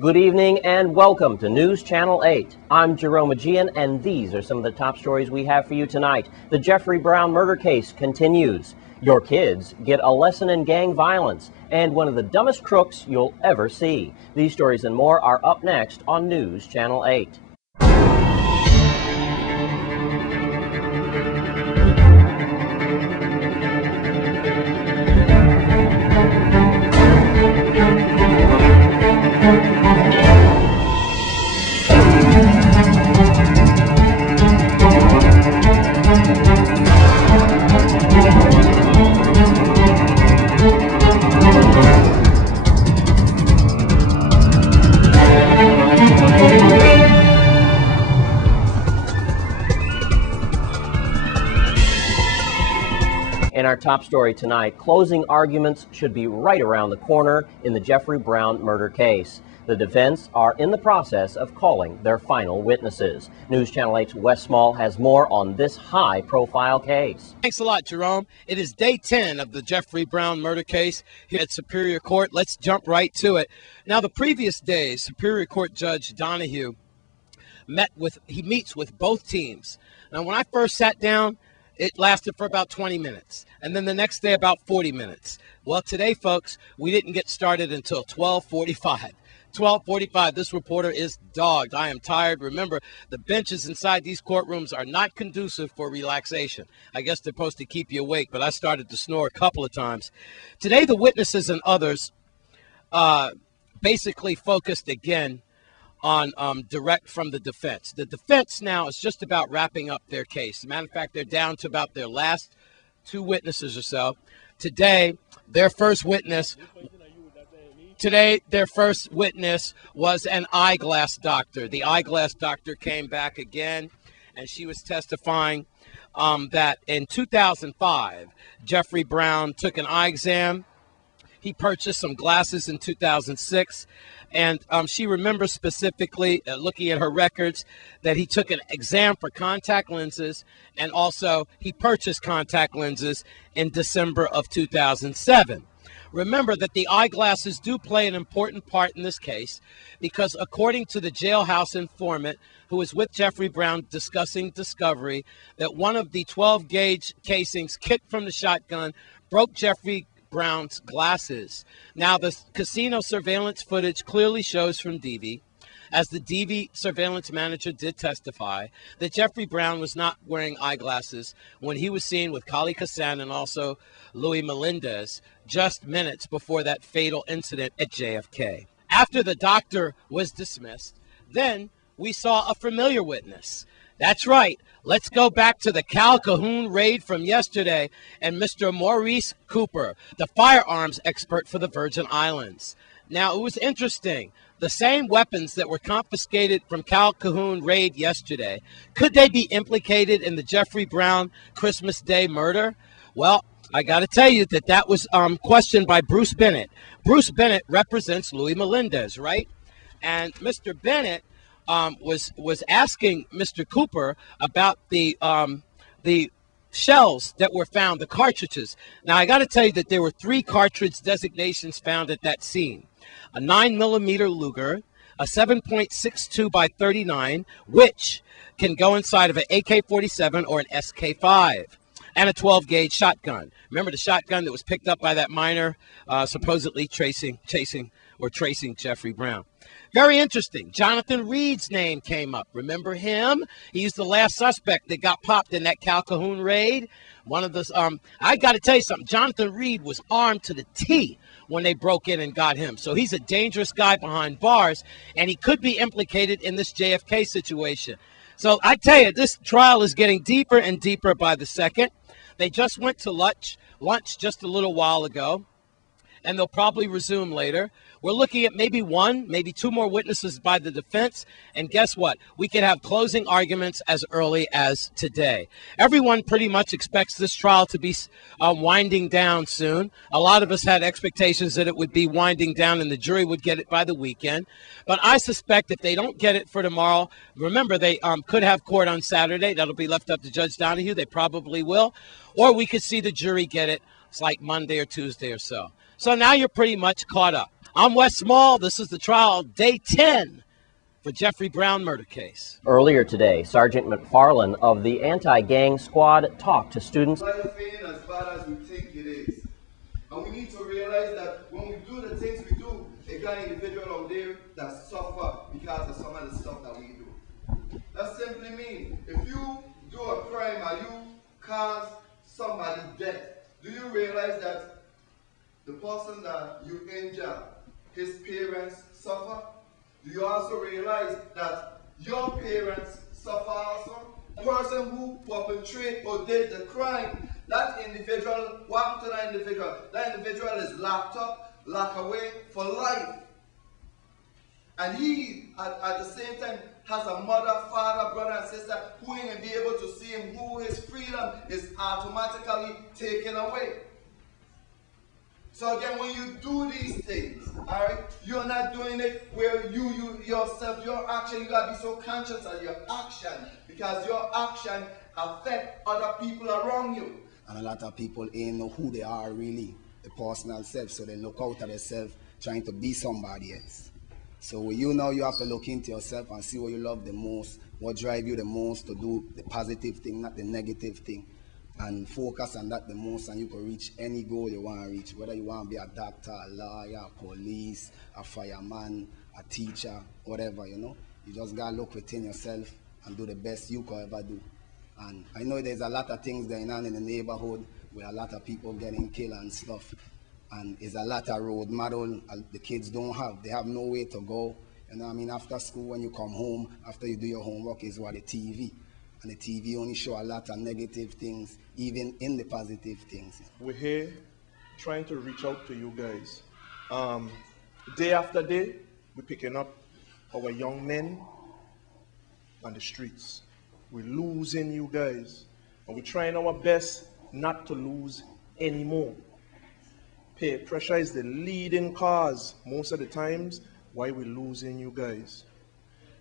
Good evening and welcome to News Channel 8. I'm Jerome Aegean, and these are some of the top stories we have for you tonight. The Jeffery Brown murder case continues. Your kids get a lesson in gang violence, and one of the dumbest crooks you'll ever see. These stories and more are up next on News Channel 8. In our top story tonight, closing arguments should be right around the corner in the Jeffery Brown murder case. The defense are in the process of calling their final witnesses. News Channel 8's Wes Small has more on this high-profile case. Thanks a lot, Jerome. It is day 10 of the Jeffery Brown murder case here at Superior Court. Let's jump right to it. Now, the previous day, Superior Court Judge Donahue meets with both teams. Now, when I first sat down, it lasted for about 20 minutes, and then the next day about 40 minutes. Well, today, folks, we didn't get started until 12:45. 12:45, this reporter is dogged. I am tired. Remember, the benches inside these courtrooms are not conducive for relaxation. I guess they're supposed to keep you awake, but I started to snore a couple of times. Today, the witnesses and others basically focused again on direct from the defense. The defense now is just about wrapping up their case. As a matter of fact, they're down to about their last two witnesses or so. Today, their first witness was an eyeglass doctor. The eyeglass doctor came back again, and she was testifying that in 2005, Jeffery Brown took an eye exam. He purchased some glasses in 2006. And she remembers specifically, looking at her records, that he took an exam for contact lenses, and also he purchased contact lenses in December of 2007. Remember that the eyeglasses do play an important part in this case, because according to the jailhouse informant who was with Jeffery Brown discussing discovery, that one of the 12-gauge casings kicked from the shotgun broke Jeffery Brown's glasses. Now, the casino surveillance footage clearly shows from DV, as the DV surveillance manager did testify, that Jeffery Brown was not wearing eyeglasses when he was seen with Kali Kassan and also Louis Melendez just minutes before that fatal incident at JFK. After the doctor was dismissed, then we saw a familiar witness. That's right. Let's go back to the Calhoun raid from yesterday and Mr. Maurice Cooper, the firearms expert for the Virgin Islands. Now, it was interesting. The same weapons that were confiscated from Calhoun raid yesterday, could they be implicated in the Jeffery Brown Christmas Day murder? Well, I got to tell you that was questioned by Bruce Bennett. Bruce Bennett represents Louis Melendez, right? And Mr. Bennett was asking Mr. Cooper about the shells that were found, the cartridges. Now, I got to tell you that there were 3 cartridge designations found at that scene. A 9mm Luger, a 7.62 by 39, which can go inside of an AK-47 or an SK-5, and a 12-gauge shotgun. Remember the shotgun that was picked up by that miner supposedly tracing Jeffery Brown. Very interesting. Jonathan Reed's name came up. Remember him? He's the last suspect that got popped in that Calhoun raid. One of those. I got to tell you something. Jonathan Reed was armed to the T when they broke in and got him. So he's a dangerous guy behind bars, and he could be implicated in this JFK situation. So I tell you, this trial is getting deeper and deeper by the second. They just went to lunch just a little while ago, and they'll probably resume later. We're looking at maybe 1, maybe 2 more witnesses by the defense. And guess what? We could have closing arguments as early as today. Everyone pretty much expects this trial to be winding down soon. A lot of us had expectations that it would be winding down and the jury would get it by the weekend. But I suspect if they don't get it for tomorrow, remember they could have court on Saturday. That'll be left up to Judge Donahue. They probably will. Or we could see the jury get it. It's like Monday or Tuesday or so. So now you're pretty much caught up. I'm Wes Small. This is the trial, day 10 for Jeffery Brown murder case. Earlier today, Sergeant McFarland of the Anti-Gang Squad talked to students. Life ain't as bad as we think it is. And we need to realize that when we do the things we do, it got individuals out there that suffer because of some of the stuff that we do. That simply means if you do a crime or you cause somebody death, do you realize that the person that you injure, his parents suffer? Do you also realize that your parents suffer also? The person who perpetrated or did the crime, that individual, what happened to that individual? That individual is locked up, locked away for life. And he, at the same time, has a mother, father, brother, and sister who ain't gonna be able to see him, who his freedom is automatically taken away. So again, when you do these things, all right, you're not doing it where you yourself, your action, you gotta be so conscious of your action, because your action affect other people around you. And a lot of people ain't know who they are really, the personal self, so they look out at themselves trying to be somebody else. So you know you have to look into yourself and see what you love the most, what drives you the most to do the positive thing, not the negative thing. And focus on that the most, and you can reach any goal you want to reach, whether you want to be a doctor, a lawyer, a police, a fireman, a teacher, whatever, you know. You just got to look within yourself and do the best you can ever do. And I know there's a lot of things going on in the neighborhood where a lot of people getting killed and stuff. And there's a lot of road model the kids don't have. They have no way to go. You know what I mean? After school, when you come home, after you do your homework, is what the TV. And the TV only show a lot of negative things, even in the positive things. We're here trying to reach out to you guys. Day after day, we're picking up our young men on the streets. We're losing you guys. And we're trying our best not to lose anymore. Peer pressure is the leading cause, most of the times, why we're losing you guys.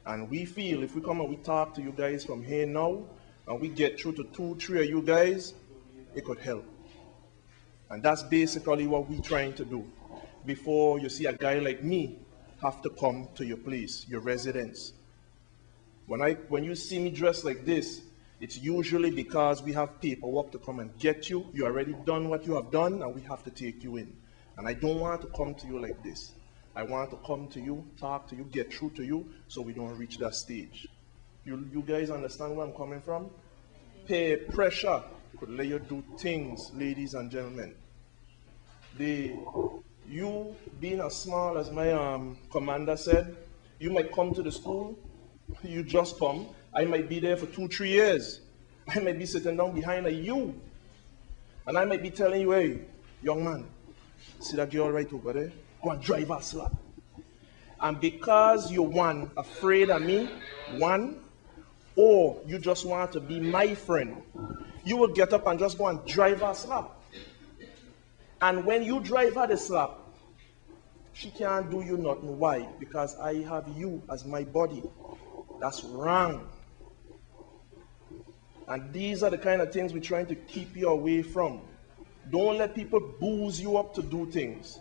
And we feel if we come and we talk to you guys from here now, and we get through to 2, 3 of you guys, it could help. And that's basically what we're trying to do. Before you see a guy like me have to come to your place, your residence. When you see me dressed like this, it's usually because we have paperwork to come and get you. You already done what you have done, and we have to take you in. And I don't want to come to you like this. I want to come to you, talk to you, get through to you, so we don't reach that stage. You guys understand where I'm coming from? Peer pressure could let you do things, ladies and gentlemen. You being as small as my commander said, you might come to the school, you just come. I might be there for 2, 3 years. I might be sitting down behind a you. And I might be telling you, hey, young man, see that girl right over there? Go and drive her slap. And because you're one, afraid of me, or you just want to be my friend, you will get up and just go and drive her slap. And when you drive her the slap, she can't do you nothing. Why? Because I have you as my body. That's wrong. And these are the kind of things we're trying to keep you away from. Don't let people booze you up to do things.